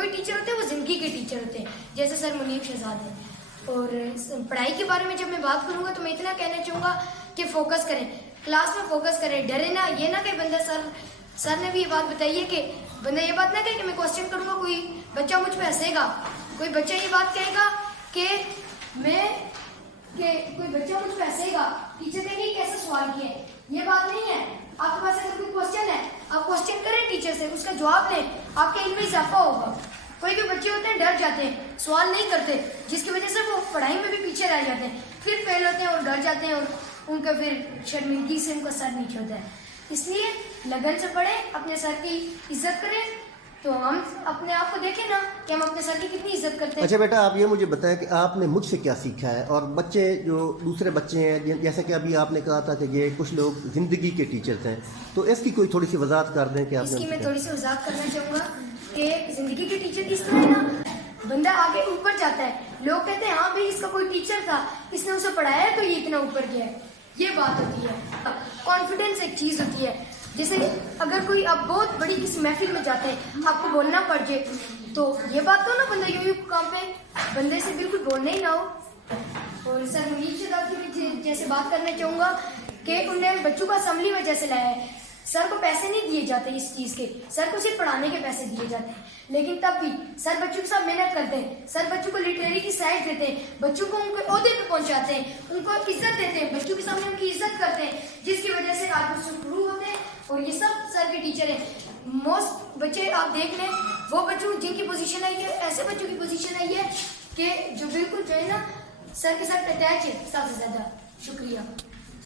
کوئی ٹیچر ہوتے ہیں وہ زندگی کے ٹیچر ہوتے ہیں, جیسے سر منیب شہزاد ہیں. اور پڑھائی کے بارے میں جب میں بات کروں گا تو میں اتنا کہنا چاہوں گا کہ فوکس کریں, کلاس میں فوکس کریں, ڈرے نہ. یہ نہ کہ بندہ سر نے بھی یہ بات بتائی ہے کہ بندہ یہ بات نہ کہے کہ میں کوشچن کروں گا, کوئی بچہ مجھ پہ ہنسے گا, کوئی بچہ یہ بات کہے گا کہ کوئی بچہ مجھ پہ ہنسے گا, ٹیچر کہیں گے کیسا سوال کیا ہے. یہ بات نہیں ہے. آپ کے پاس اگر کوئی کوشچن ہے آپ کوشچن کریں ٹیچر سے, اس کا جواب لیں, آپ کے علم میں اضافہ ہوگا. کوئی بچے ہوتے ہیں ڈر جاتے ہیں, سوال نہیں کرتے, جس کی وجہ سے وہ پڑھائی میں بھی پیچھے رہ جاتے ہیں, پھر فیل ہوتے ہیں اور ڈر جاتے ہیں, اور ان کا پھر شرمندگی سے ان کا سر نیچے ہوتا ہے. اس لیے لگن سے پڑھیں, اپنے سر کی عزت کریں. تو ہم اپنے آپ کو دیکھیں نا کہ ہم اپنے سر کی کتنی عزت کرتے ہیں. اچھا بیٹا, آپ یہ مجھے بتائیں کہ آپ نے مجھ سے کیا سیکھا ہے, اور بچے جو دوسرے بچے ہیں, جیسے کہ ابھی آپ نے کہا تھا کہ یہ کچھ لوگ زندگی کے ٹیچرز ہیں, تو اس کی کوئی تھوڑی سی وضاحت کر دیں کہ آپ اس نے کی میں تھوڑی سی وضاحت کرنا چاہوں گا کہ زندگی کے ٹیچر اس طرح ہے نا, بندہ آگے اوپر جاتا ہے, لوگ کہتے ہیں ہاں بھائی اس کا کوئی ٹیچر تھا, اس نے اسے پڑھایا ہے تو یہ اتنا اوپر گیا ہے. یہ بات ہوتی ہے. کانفیڈنس ایک چیز ہوتی ہے. جیسے اگر کوئی آپ بہت بڑی کسی محفل میں جاتے ہیں, آپ کو بولنا پڑ جائے, تو یہ بات تو نا بندہ یوں کام پہ بندے سے بالکل بولنا ہی نہ ہو. اور سر منیب شہزاد کی جیسے بات کرنا چاہوں گا کہ انہوں نے بچوں کو اسمبلی میں جیسے لایا ہے. سر کو پیسے نہیں دیے جاتے اس چیز کے, سر کو صرف پڑھانے کے پیسے دیے جاتے ہیں, لیکن تب بھی سر بچوں کے ساتھ محنت کرتے ہیں, سر بچوں کو لٹریری کی سائٹ دیتے ہیں, بچوں کو ان کے عہدے پہ پہنچاتے ہیں, ان کو عزت دیتے ہیں, بچوں کے سامنے ان کی عزت کرتے ہیں, جس کی وجہ سے آج وہ شروع ہوتے ہیں. اور یہ سب سر کے ٹیچر ہیں. موسٹ بچے آپ دیکھ لیں, وہ بچوں جن کی پوزیشن آئی ہے, ایسے بچوں کی پوزیشن آئی ہے کہ جو بالکل جو ہے نا سر کے ساتھ اٹیچ ہے سب سے زیادہ. شکریہ.